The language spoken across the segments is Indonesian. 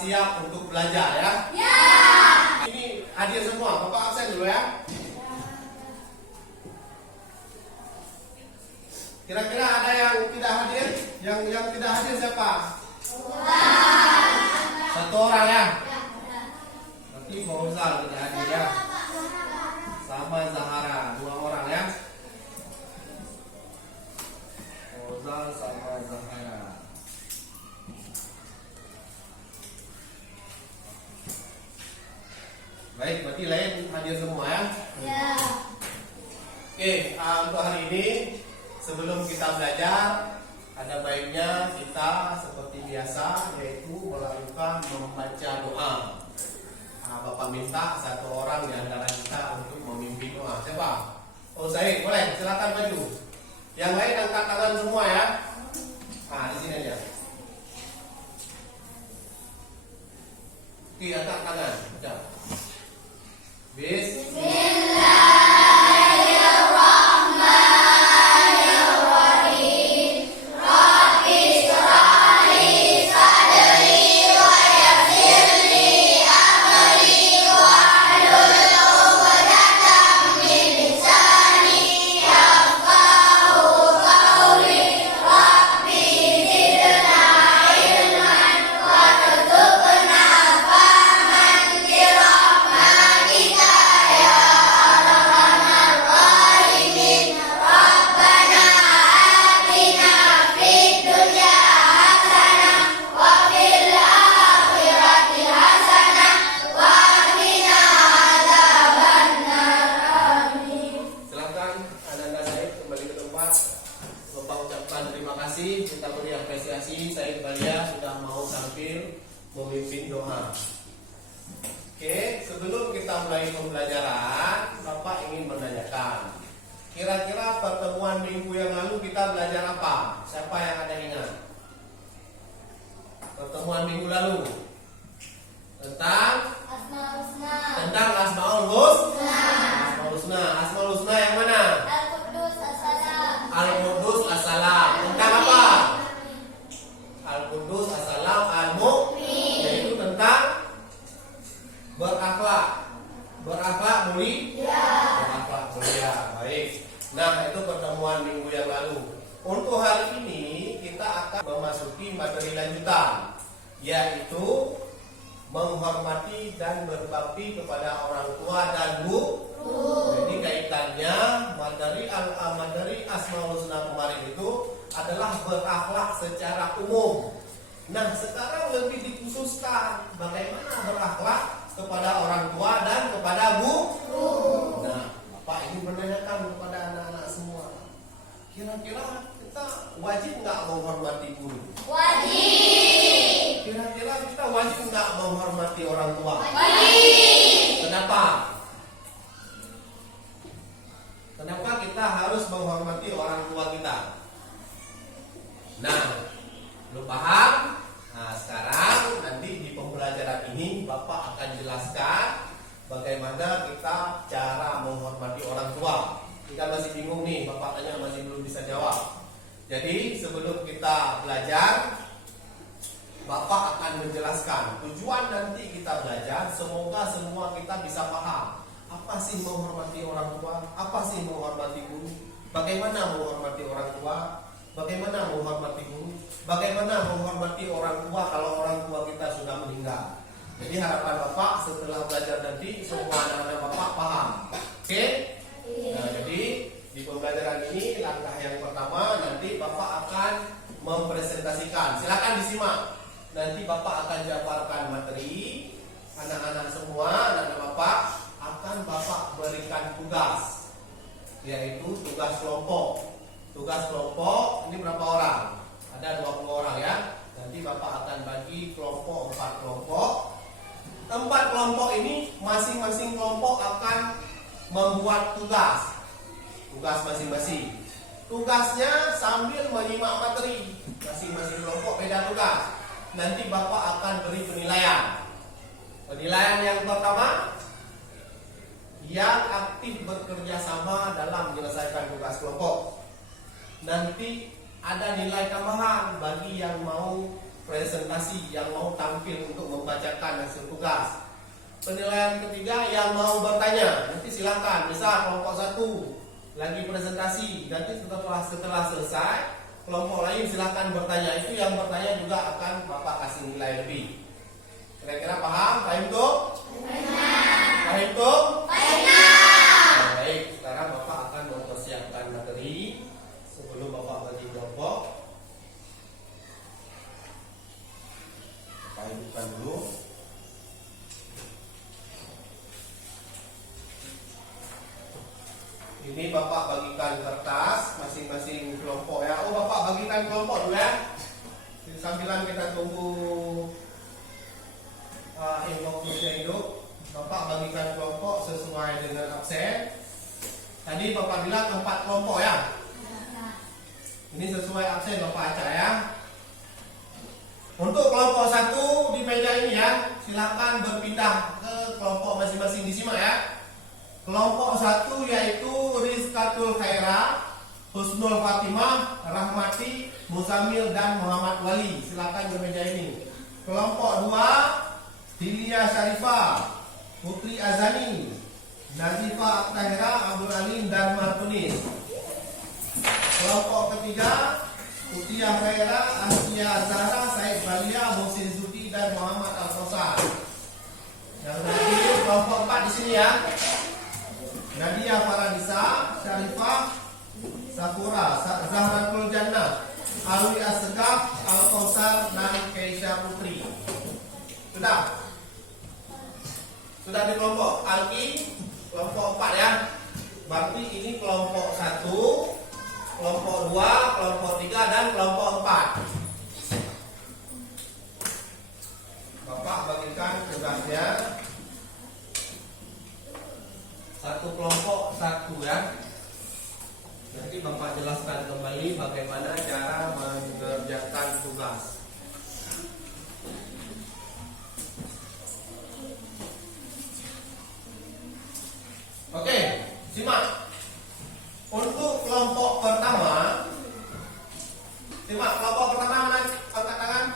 siap untuk belajar ya? Ya. Ini hadir semua, Bapak absen dulu ya. Kira-kira ada yang tidak hadir? Yang tidak hadir siapa? Satu orang ya? Nanti Fauzal tidak hadir ya? Sama Zahara, 2 orang ya? Fauzal sama Zahara. Baik, berarti lain hadir semua ya? Ya. Oke, untuk hari ini sebelum kita belajar, ada baiknya kita seperti biasa, yaitu melakukan membaca doa. Bapak minta satu orang di antara kita untuk memimpin doa. Siapa? Oh, Said, boleh, silakan maju. Yang lain angkat tangan semua ya. Di sini aja. Oke, angkat tangan. Udah. Kita beri apresiasi Said Balia sudah mau tampil memimpin doa. Oke, sebelum kita mulai pembelajaran, Bapak ingin menanyakan, kira-kira pertemuan minggu yang lalu kita belajar apa? Siapa yang ada ingat? Pertemuan minggu lalu tentang Asmaul Husna. Asmaul Husna. Asmaul Husna yang mana? Al-Quddus As-Salam. Al-Quddus As-Salam. Tentang apa? Al-Quddus As-Salam Al-Mu'min, yaitu tentang berakhlak. Berakhlak mulia. Berakhlak mulia. Baik. Nah, itu pertemuan minggu yang lalu. Untuk hari ini kita akan memasuki materi lanjutan, yaitu menghormati dan berbakti kepada orang tua dan guru. Jadi kaitannya materi Asmaul Husna kemarin itu adalah berakhlak secara umum. Nah, sekarang lebih dikhususkan bagaimana berakhlak kepada orang tua dan kepada guru. Nah, Bapak ini menanyakan kepada anak-anak semua, kira-kira kita wajib nggak menghormati guru? Wajib. Kira-kira kita wajib nggak menghormati orang tua? Wajib. Kenapa? Kenapa kita harus menghormati orang tua kita? Nah, belum paham? Nah, sekarang nanti di pembelajaran ini Bapak akan jelaskan bagaimana kita cara menghormati orang tua. Kita masih bingung nih, Bapak tanya masih belum bisa jawab. Jadi sebelum kita belajar, Bapak akan menjelaskan tujuan nanti kita belajar. Semoga semua kita bisa paham. Apa sih menghormati orang tua? Apa sih menghormati guru? Bagaimana menghormati orang tua? Bagaimana menghormati guru? Bagaimana menghormati orang tua kalau orang tua kita sudah meninggal? Jadi harapan Bapak setelah belajar nanti semua anak-anak Bapak paham. Oke? Nah, jadi di pembelajaran ini langkah yang pertama nanti Bapak akan mempresentasikan. Silakan disimak. Nanti Bapak akan jabarkan materi. Anak-anak semua, anak-anak Bapak akan Bapak berikan tugas, yaitu tugas kelompok. Tugas kelompok ini berapa orang? Ada 20 orang ya. Nanti Bapak akan bagi kelompok 4 kelompok. 4 kelompok ini masing-masing kelompok akan membuat tugas. Tugas masing-masing. Tugasnya sambil menyimak materi. Masing-masing kelompok beda tugas. Nanti Bapak akan beri penilaian. Penilaian yang pertama, yang aktif bekerja sama dalam menyelesaikan tugas kelompok. Nanti ada nilai tambahan bagi yang mau presentasi yang mau tampil untuk membacakan hasil tugas. Penilaian ketiga yang mau bertanya, nanti silakan. Misal kelompok 1 lagi presentasi, nanti setelah selesai kelompok lain silakan bertanya. Itu yang bertanya juga akan Bapak kasih nilai lebih. Kira-kira paham? Paham tuh? Paham tuh? Baik, sekarang Bapak akan mempersiapkan materi. Sebelum Bapak bagi kelompok, Bapak hidupkan dulu. Ini Bapak bagikan kertas masing-masing kelompok ya. Oh, Bapak bagikan kelompok dulu ya. Sambilan kita tunggu infokusnya hidup. Bapak bagikan kelompok sesuai dengan absen. Tadi Bapak bilang 4 kelompok ya. Ini sesuai absen Bapak baca ya. Untuk kelompok 1 di meja ini ya, silakan berpindah ke kelompok masing-masing, disimak ya. Kelompok 1 yaitu Rizkatul Khaira, Husnul Fatimah, Rahmati, Muzamil dan Muhammad Wali. Silakan di meja ini. Kelompok 2 Dilia Syarifah, Putri Azani, Nazifa Aktahira, Abdul Alim dan Martunis. Kelompok ketiga Utia Khaira, Asya Zahra, Said Balia, Muhsin Zuti dan Muhammad Al-Qasar. Yang terakhir kelompok 4 di sini ya. Nadia Faradisa, Syarifah, Sakura, Zahratul Jannah, Alwi Asgaf, Al-Qasar dan Keisha Putri. Sudah di kelompok Alki, kelompok 4 ya. Berarti ini kelompok 1, kelompok 2, kelompok 3 dan kelompok 4. Bapak bagikan tugasnya. Satu kelompok 1 ya. Nanti Bapak jelaskan kembali bagaimana cara mengerjakan tugas. Oke, simak. Untuk kelompok pertama, simak kelompok pertama mana? Angkat tangan.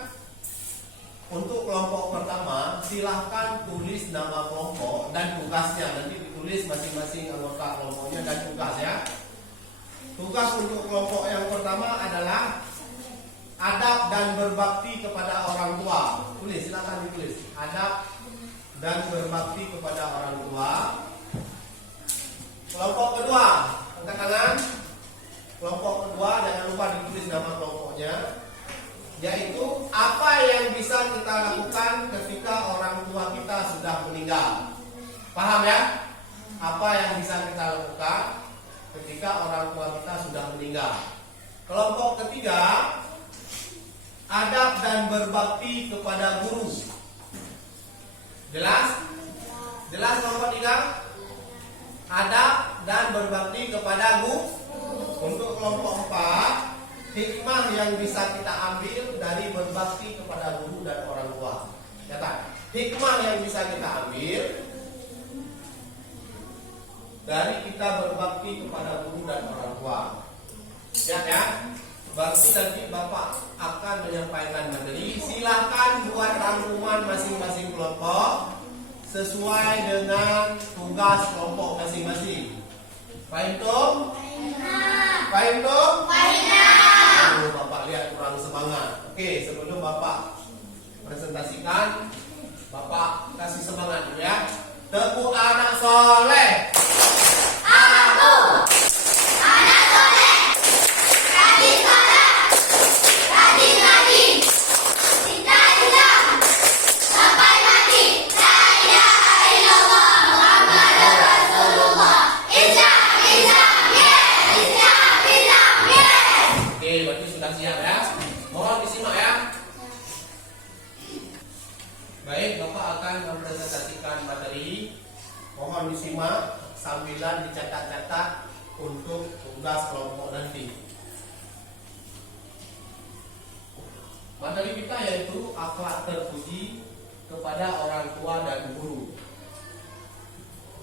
Untuk kelompok pertama, silahkan tulis nama kelompok dan tugasnya. Nanti ditulis masing-masing anggota kelompoknya dan tugas ya. Tugas untuk kelompok yang pertama adalah adab dan berbakti kepada orang tua. Tulis, silakan ditulis. Adab dan berbakti kepada orang tua. Kelompok kedua, angkat tangan. Kelompok kedua, jangan lupa ditulis nama kelompoknya. Yaitu apa yang bisa kita lakukan ketika orang tua kita sudah meninggal. Paham ya? Apa yang bisa kita lakukan ketika orang tua kita sudah meninggal. Kelompok ketiga, adab dan berbakti kepada guru. Jelas? Jelas kelompok 3? Adab dan berbakti kepada guru. Untuk kelompok 4, hikmah yang bisa kita ambil dari berbakti kepada guru dan orang tua. Catat, hikmah yang bisa kita ambil dari kita berbakti kepada guru dan orang tua. Ya. Berarti nanti Bapak akan menyampaikan materi. Silahkan buat rangkuman masing-masing kelompok sesuai dengan tugas kelompok masing-masing. Paham tuh? Paham tuh? Bapak lihat kurang semangat. Oke, sebelum Bapak presentasikan, Bapak kasih semangat dulu ya. Teguh anak soleh. Aku anak soleh, rajin salat, rajin ngaji, cinta Islam, sampai mati. La ilaha illallah Muhammadur Rasulullah. Islam, yes. Oke, berarti sudah siap ya. Mohon disimak ya. Baik, Bapak akan mempresentasikan materi. Mohon disimak sambilan dicatat-catat untuk tugas kelompok nanti. Materi kita yaitu akhlak terpuji kepada orang tua dan guru.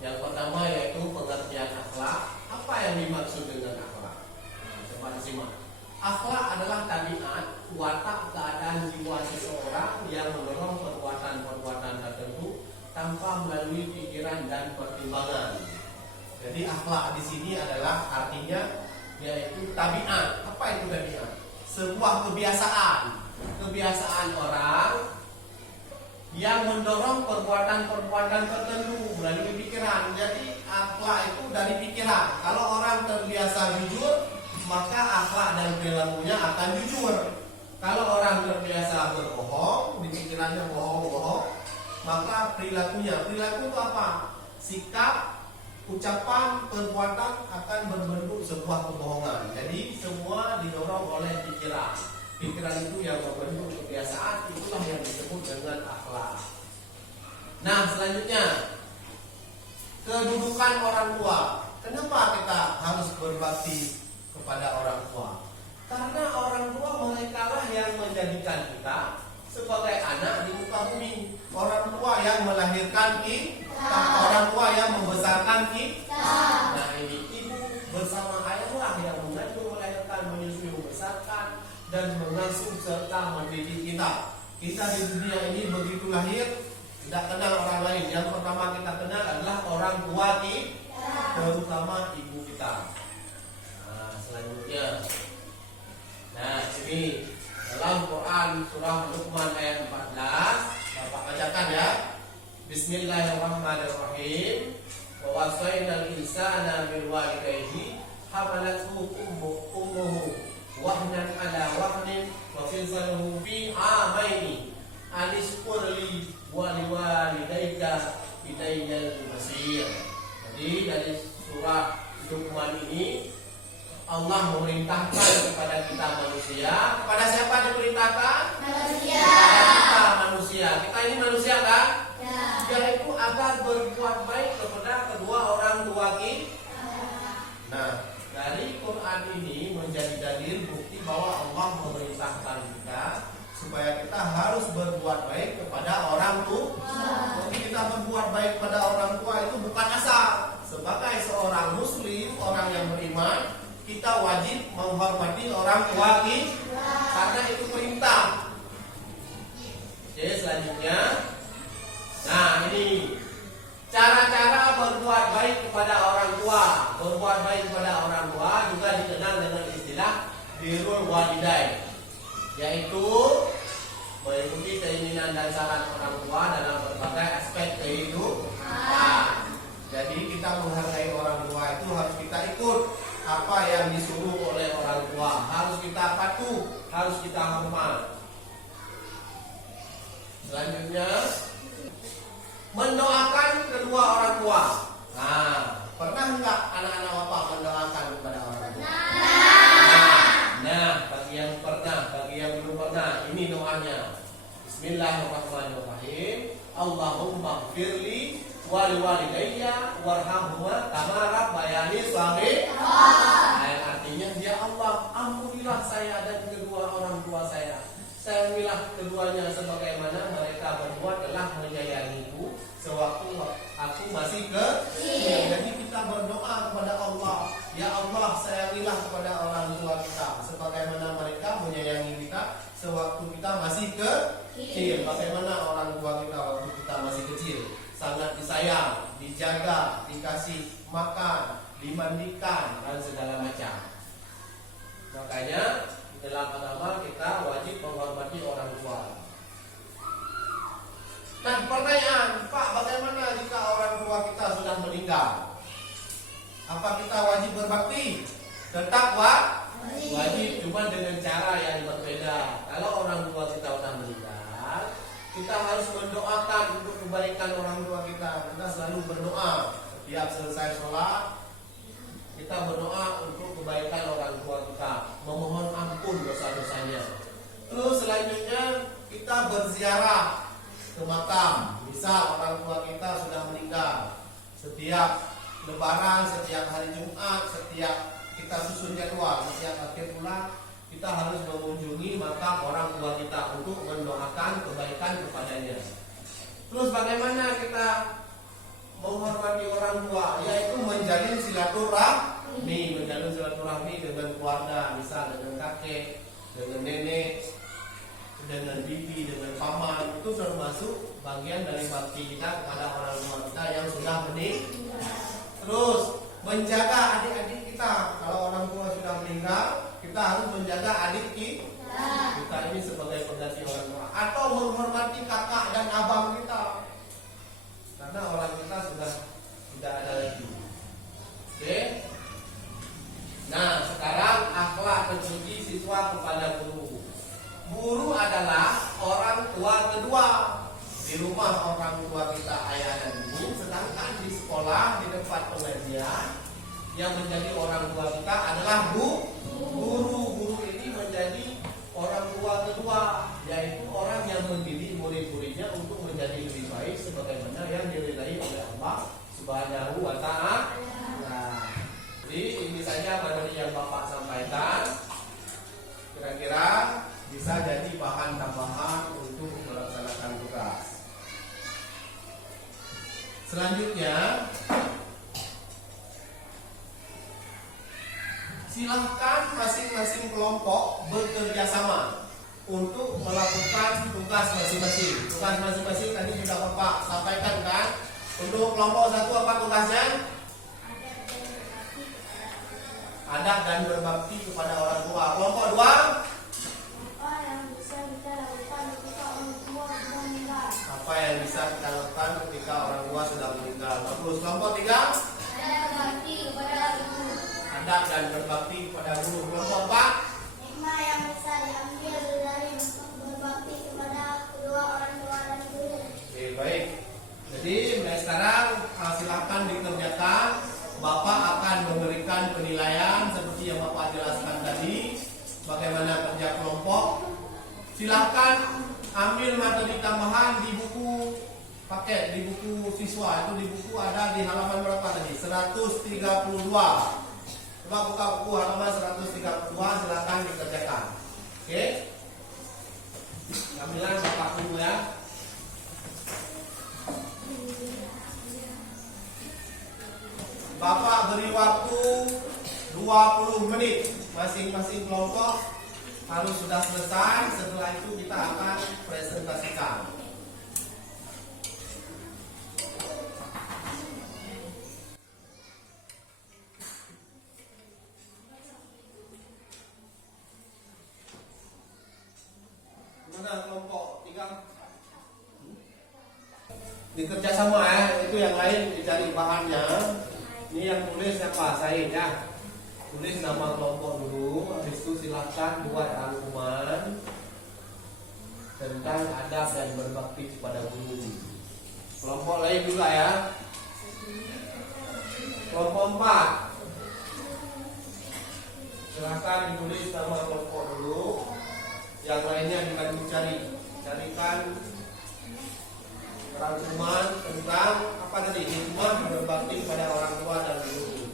Yang pertama yaitu pengertian akhlak. Apa yang dimaksud dengan akhlak? Coba disimak. Akhlak adalah tabiat, watak, keadaan jiwa seseorang tanpa melalui pikiran dan pertimbangan. Jadi akhlak di sini adalah artinya yaitu tabiat. Apa itu tabiat? Sebuah kebiasaan orang yang mendorong perbuatan-perbuatan tertentu melalui pikiran. Jadi akhlak itu dari pikiran. Kalau orang terbiasa jujur, maka akhlak dan perilakunya akan jujur. Kalau orang terbiasa berbohong, di pikirannya bohong-bohong, maka perilaku itu apa? Sikap, ucapan, perbuatan akan berbentuk sebuah kebohongan. Jadi semua didorong oleh pikiran. Pikiran itu yang membentuk kebiasaan, itulah yang disebut dengan akhlak. Nah, selanjutnya kedudukan orang tua. Kenapa kita harus berbakti kepada orang tua? Karena orang tua mereka lah yang menjadikan kita sebagai anak di muka bumi. Orang tua yang melahirkan kita, orang tua yang membesarkan kita. Nah, ini ibu bersama ayahlah yang mengandung, melahirkan, menyusui, membesarkan dan mengasuh serta mendidik kita. Kita di dunia ini begitu lahir tidak kenal orang lain. Yang pertama kita kenal adalah orang tua kita, terutama ibu kita. Nah, selanjutnya, nah ini dalam Quran surah Luqman ayat 14, Bapak bacakan ya. Bismillahirrahmanirrahim. Wa wasainal insana biwalidayhi hamalathu ummuhu wahnan ala wahnin wa fisaluhu fi amaini anishkurli wa liwalidayka ilayyal masir. Jadi dari surah Luqman ini Allah memerintahkan kepada kita manusia. Kepada siapa diperintahkan? Manusia. Kepada kita manusia. Kita ini manusia kan? Ya. Yaitu agar berbuat baik kepada kedua orang tua kita. Nah, dari Quran ini menjadi dalil bukti bahwa Allah memerintahkan kita supaya kita harus berbuat baik kepada orang tua. Jadi kita berbuat baik kepada orang tua itu bukan asal. Sebagai seorang muslim, orang yang beriman, kita wajib menghormati orang tua kita karena itu perintah. Oke, selanjutnya. Nah, ini cara-cara berbuat baik kepada orang tua. Berbuat baik kepada orang tua juga dikenal dengan istilah birrul walidain, yaitu mengikuti keinginan dan saran orang tua dalam berbagai aspek kehidupan. Jadi kita menghargai orang tua itu harus kita ikut apa yang disuruh oleh orang tua, harus kita patuh, harus kita hormat. Selanjutnya, mendoakan kedua orang tua. Nah, pernah enggak anak-anak bapak mendoakan kepada orang tua? Nah, bagi yang pernah, bagi yang belum pernah, ini doanya. Bismillahirrahmanirrahim. Allahumma gfirli wali walidayya warhamhuma kama rabbayani shaghira. Artinya, ya Allah, ampunilah saya dan kedua orang tua saya. Sayangilah keduanya sebagaimana mereka berdua telah menyayangiku sewaktu aku masih kecil. Jadi kita berdoa kepada Allah, ya Allah, sayangilah kepada orang tua kita sebagaimana mereka menyayangi kita sewaktu kita masih kecil. Bagaimana orang tua kita waktu kita masih kecil? Sangat disayang, dijaga, dikasih makan, dimandikan dan segala macam. Makanya dalam agama kita wajib menghormati orang tua. Nah, pertanyaan, Pak, bagaimana jika orang tua kita sudah meninggal? Apa kita wajib berbakti? Tetap wajib, cuma dengan cara yang berbeda. Kalau orang tua kita sudah meninggal, kita harus mendoakan untuk kebaikan orang tua kita. Kita selalu berdoa setiap selesai sholat. Kita berdoa untuk kebaikan orang tua kita, memohon ampun dosa-dosanya. Terus selanjutnya kita berziarah ke makam. Misal orang tua kita sudah meninggal, setiap Lebaran, setiap hari Jumat, setiap kita susun jadwal, setiap akhir bulan kita harus mengunjungi makam orang tua kita untuk mendoakan kebaikan kepadanya. Terus bagaimana kita menghormati orang tua? Yaitu menjalin silaturahmi, dengan keluarga, misal dengan kakek, dengan nenek, dengan bibi, dengan paman, itu termasuk bagian dari bakti kita kepada orang tua kita yang sudah meninggal. Terus menjaga adik-adik kita. Kalau orang tua sudah meninggal, kita harus menjaga adik kita ini sebagai pengganti orang tua. Atau menghormati kakak dan abang kita, karena orang kita sudah tidak ada lagi. Oke. Nah, sekarang akhlak mencuci siswa kepada guru. Guru adalah orang tua kedua. Di rumah orang tua kita ayah dan ibu, sedangkan di sekolah, di tempat pengajian, yang menjadi orang tua kita adalah guru. Guru ini menjadi orang tua kedua, yaitu orang yang mendidik murid-muridnya untuk menjadi lebih baik sebagaimana yang diridai oleh Allah Subhanahu wa Ta'ala. Jadi ini saja materi yang Bapak sampaikan. Kira-kira bisa jadi bahan tambahan untuk melaksanakan tugas. Selanjutnya, silahkan masing-masing kelompok bekerja sama untuk melakukan tugas masing-masing. Tugas masing-masing tadi sudah Bapak sampaikan kan? Untuk kelompok satu apa tugasnya? Adab dan berbakti kepada orang tua. Kelompok dua? Apa yang bisa kita lakukan ketika orang tua sudah meninggal? Apa yang bisa kita lakukan ketika orang tua sudah meninggal? Terus kelompok tiga? Ada berbakti kepada ibu. Adab dan berbakti kepada guru. Kelompok empat? Hikmah yang bisa diambil dari berbakti kepada kedua orang tua dan guru. Oke, baik. Jadi mulai sekarang silakan dikerjakan. Bapak akan memberikan penilaian seperti yang Bapak jelaskan tadi, bagaimana kerja kelompok. Silakan ambil materi tambahan di buku paket, di buku siswa. Itu di buku ada di halaman berapa tadi? 132. Coba buka buku halaman 132, silakan dikerjakan. Oke? Ambilan Bapak dulu ya. Bapak beri waktu 20 menit. Masing-masing kelompok harus sudah selesai. Setelah itu kita akan presentasikan. Mana kelompok 3? Dikerja sama ya. Itu yang lain dicari bahannya. Ini yang tulis siapa? Said ya. Tulis nama kelompok dulu. Habis itu silahkan buat rangkuman tentang adab dan berbakti kepada guru. Kelompok lain juga ya. Kelompok 4. Silahkan ditulis nama kelompok dulu. Yang lainnya dibantu carikan rangkuman tentang apa tadi? Hikmah berbakti kepada orang tua dan guru.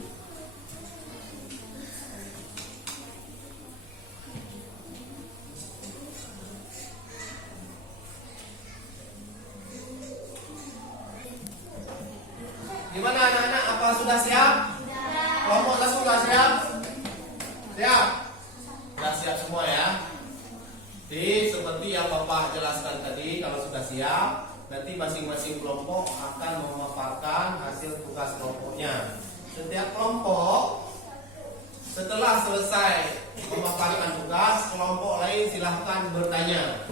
Gimana anak-anak? Apa sudah siap? Kelompok satu sudah siap? Siap? Sudah siap semua ya? Jadi seperti yang Bapak jelaskan tadi, kalau sudah siap, nanti masing-masing kelompok akan memaparkan hasil tugas kelompoknya. Setiap kelompok setelah selesai memaparkan tugas, kelompok lain silahkan bertanya.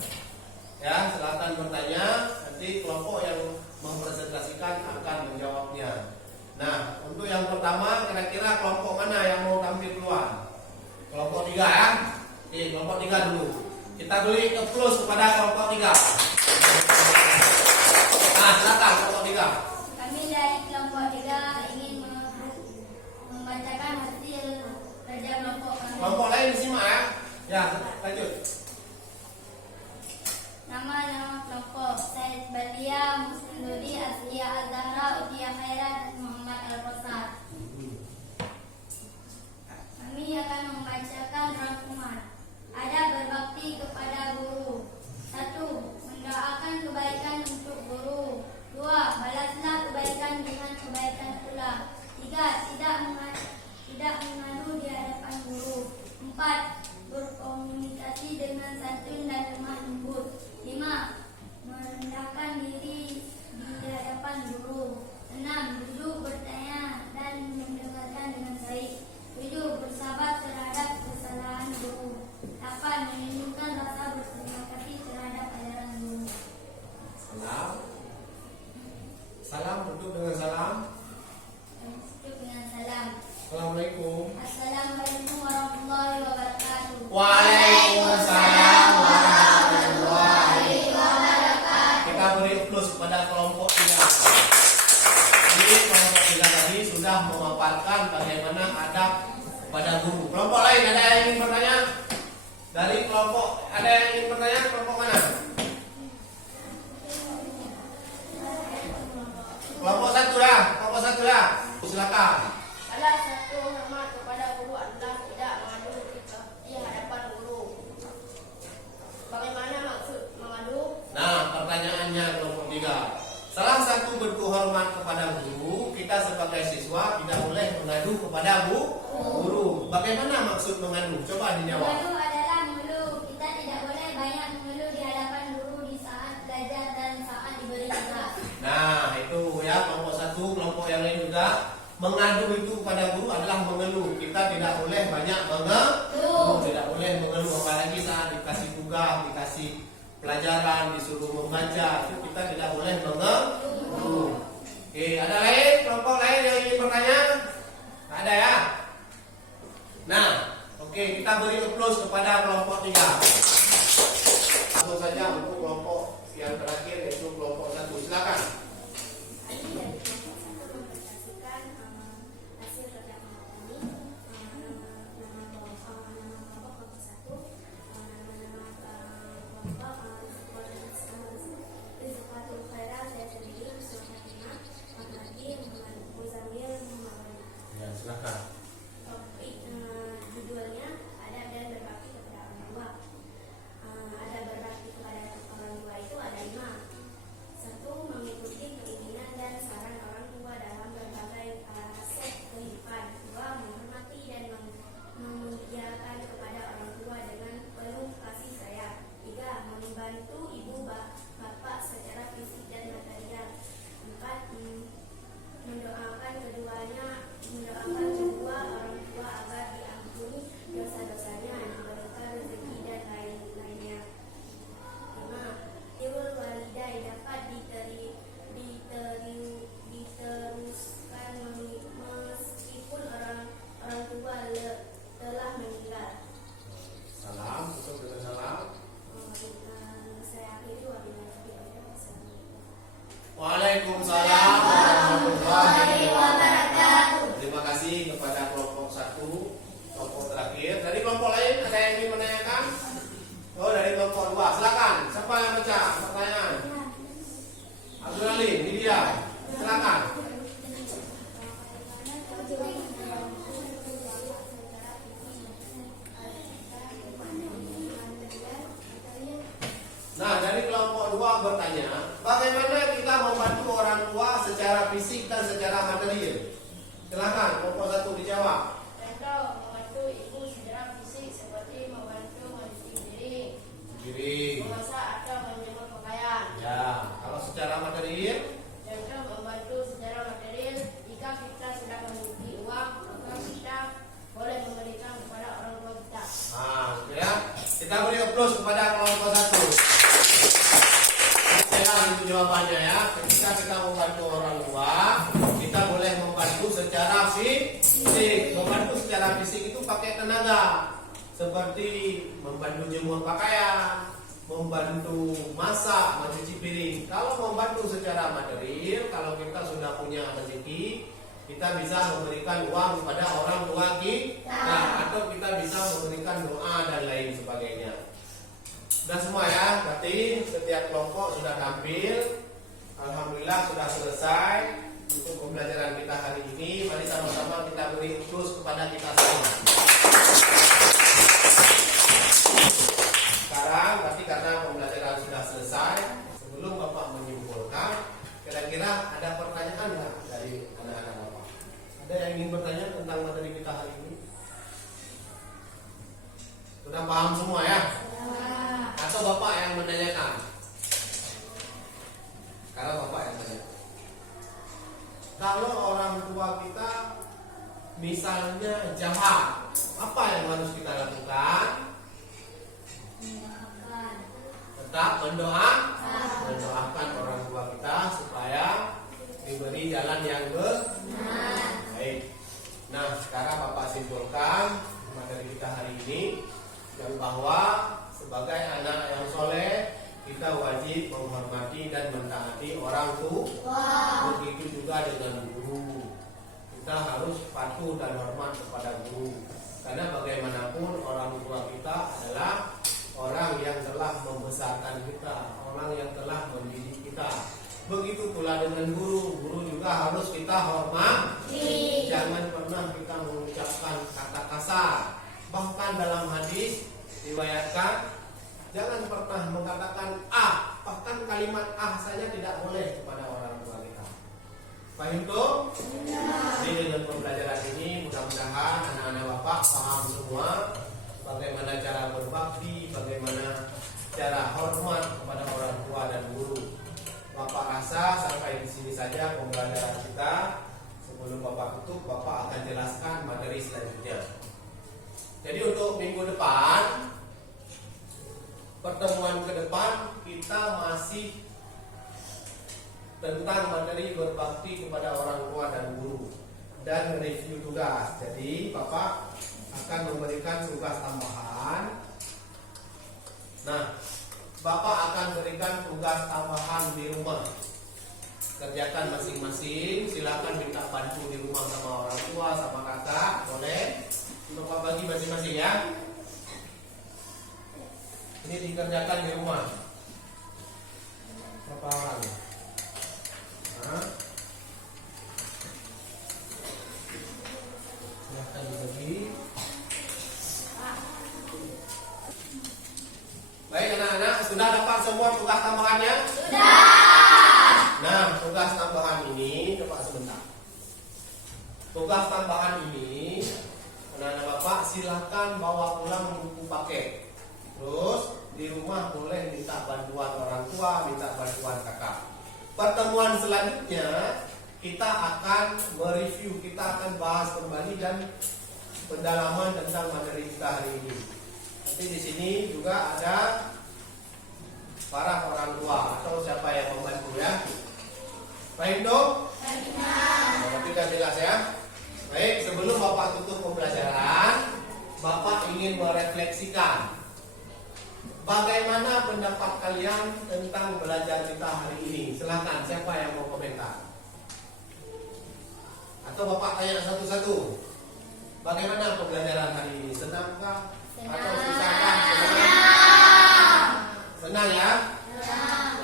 Ya, silahkan bertanya. Nanti kelompok yang mempresentasikan akan menjawabnya. Nah, untuk yang pertama, kira-kira kelompok mana yang mau tampil duluan? Kelompok 3 ya. Oke, kelompok 3 dulu. Kita beri applause kepada kelompok 3. Nah, silakan kelompok 3. Kami dari kelompok 3 ingin membacakan hasil kerja kelompok kami. Kelompok lain disimak ya. Ya, lanjut. Nama kelompok Said Balia, Muslim Dodi, Aslia Azhara, Utia Khairat, Muhammad Al-Qasar. Kami akan membacakan rangkuman. Ada berbakti kepada guru. 1. Mendoakan kebaikan untuk guru. 2. Balaslah kebaikan dengan kebaikan pula. 3. Tidak mengadu di hadapan guru. 4. Berkomunikasi plus kepada kelompok 3. Jadi kelompok 3 tadi sudah memaparkan bagaimana adab kepada guru. Kelompok lain ada yang ingin bertanya? Dari kelompok ada yang ingin bertanya? Kelompok mana? Kelompok 1 ya. Kelompok 1 ya. Silakan. Salah satu hormat kepada guru adalah tidak mengadu di hadapan guru. Bagaimana maksud mengadu? Nah, pertanyaannya kelompok 3. Salah satu bentuk hormat kepada guru, kita sebagai siswa tidak boleh mengadu kepada guru. Bagaimana maksud mengadu? Coba dijawab. Mengadu adalah mengeluh. Kita tidak boleh banyak mengeluh di hadapan guru di saat belajar dan saat diberi tugas. Nah, itu ya kelompok 1, kelompok yang lain juga. Mengadu itu kepada guru adalah mengeluh. Kita tidak boleh banyak mengeluh. Tidak boleh mengeluh apalagi saat dikasih tugas, dikasih pelajaran, disuruh membaca. Itu kita tidak boleh mengeluh. Oke, ada lain? Kelompok lain yang ingin bertanya? Tak ada ya? Nah, oke, kita beri applause kepada kelompok 3. Langsung saja untuk kelompok yang terakhir yaitu kelompok 1. Silakan. Tadi dari kelompok 1 mempresentasikan hasil kerja kelompok ini. Nama kelompok 1, Rizqatul Khairah, saya sendiri, Mustafa Fatimah, Mahdi, Muzamil, Muhammad. Ya, silakan. Topik judulnya ada dan berbakti kepada orang tua. Ada berbakti kepada orang tua itu ada 5. 1. Mengikuti keinginan dan saran orang tua dalam berbagai aspek kehidupan. 2. Menghormati dan memuliakan kepada orang tua dengan penuh kasih sayang. 3. Membantu ibu bapak secara fisik dan material. 4. Mendoakan kedua orang tua agar diampuni dosa-dosanya, diberikan rezeki dan lain-lainnya. 5. Birrul walidai dapat diteruskan meskipun orang tua telah meninggal. Salam, tutup dengan salam. Saya akhiri wabillahi taufiq. Waalaikumsalam warahmatullahi wabarakatuh. Terima kasih kepada kelompok 1, kelompok terakhir. Dari kelompok lain ada yang ingin menanyakan? Oh, dari kelompok 2. Silakan. Siapa yang baca pertanyaan? Abdul Alim, ini dia. Silakan. Nah, dari kelompok 2 bertanya, bagaimana kita membantu orang tua secara fisik dan secara material? Silakan, kelompok 1 dijawab. Contoh, membantu ibu secara fisik seperti membantu mencuci piring, memasak atau menjemur pakaian. Ya, kalau secara material, Contoh, membantu secara material, jika kita sudah memiliki uang, maka kita boleh memberikan kepada orang tua kita. nah, ya, kita beri applause kepada kelompok 1. Ya, itu jawabannya ya. Ketika kita membantu orang tua, kita boleh membantu secara fisik. Membantu secara fisik itu pakai tenaga, seperti membantu jemur pakaian, membantu masak, mencuci piring. Kalau membantu secara material, kalau kita sudah punya rezeki, kita bisa memberikan uang kepada orang tua kita, atau kita bisa memberikan doa dan lain sebagainya. Sudah semua ya, berarti setiap kelompok sudah tampil. Alhamdulillah sudah selesai untuk pembelajaran kita hari ini. Mari sama-sama kita beri applause kepada kita semua. Sekarang berarti karena pembelajaran sudah selesai, sebelum Bapak menyimpulkan, kira-kira ada pertanyaan nggak dari anak-anak Bapak? Ada yang ingin bertanya tentang materi kita hari ini? Sudah paham semua ya? Atau Bapak yang menanyakan? Kalau Bapak yang tanya. Kalau orang tua kita misalnya jahat, apa yang harus kita lakukan? Tetap mendoakan orang tua kita supaya diberi jalan yang benar. Baik. Nah, sekarang Bapak simpulkan materi kita hari ini, yang bahwa sebagai anak yang soleh kita wajib wajib menghormati dan mentaati orang tua. Begitu juga dengan guru. Kita harus patuh dan hormat kepada guru. Karena bagaimanapun orang tua kita adalah orang yang telah membesarkan kita, orang yang telah mendidik kita. Begitu pula dengan guru. Guru juga harus kita hormati. Jangan pernah kita mengucapkan kata kasar. Bahkan dalam hadis riwayatkan, jangan pernah mengatakan ah. Bahkan kalimat ah saja tidak boleh kepada orang tua kita. Paham tuh? Jadi dengan pembelajaran ini mudah-mudahan anak-anak bapak paham semua bagaimana cara berbakti, bagaimana cara hormat kepada orang tua dan guru. Bapak rasa sampai di sini saja pembelajaran kita. Sebelum bapak tutup, bapak akan jelaskan materi selanjutnya. Jadi untuk minggu depan, pertemuan ke depan kita masih tentang materi berbakti kepada orang tua dan guru dan review tugas. Jadi bapak akan memberikan tugas tambahan. Nah, bapak akan berikan tugas tambahan di rumah. Kerjakan masing-masing. Silakan minta bantu di rumah sama orang tua, sama kakak, boleh. Bapak bagi masing-masing ya. Ini dikerjakan di rumah. Berapa orang? Silahkan dibagi. Baik anak-anak, sudah dapat semua tugas tambahannya? Sudah. Nah, tugas tambahan ini, coba sebentar. Tugas tambahan ini, anak-anak bapak silakan bawa pulang buku paket. Terus di rumah boleh minta bantuan orang tua, minta bantuan kakak. Pertemuan selanjutnya kita akan mereview, kita akan bahas kembali dan pendalaman tentang materi kita hari ini. Nanti di sini juga ada para orang tua atau siapa yang membantu ya. Baik dong? Tapi kan jelas ya. Baik, sebelum bapak tutup pembelajaran, bapak ingin merefleksikan bagaimana pendapat kalian tentang belajar kita hari ini. Silakan, siapa yang mau komentar? Atau bapak tanya satu-satu. Bagaimana pembelajaran hari ini? Senangkah? Atau susahkah? Senang ya?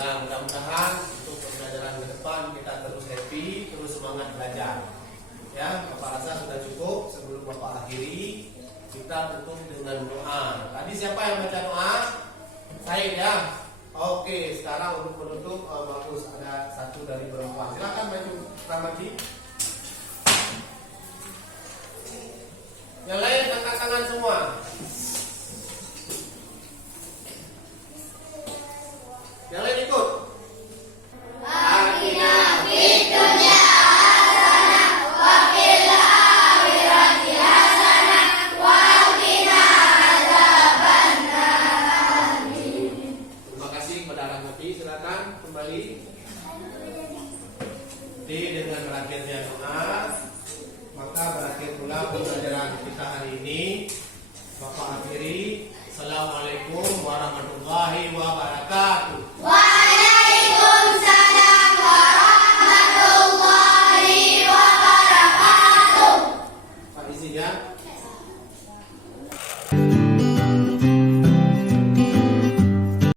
Nah, mudah-mudahan untuk pembelajaran ke depan kita terus happy, terus semangat belajar. Ya, bapak rasa sudah cukup. Sebelum bapak akhiri, kita tutup dengan doa. Tadi siapa yang baca doa? Saya ya. Oke, sekarang untuk penutup bagus ada satu dari perempuan. Silakan maju Ramadi. Yang lain angkat tangan semua. Yang lain ikut. Dengan berakhirnya doa, maka berakhir pula pembelajaran kita hari ini. Bapak akhiri. Assalamualaikum warahmatullahi wabarakatuh.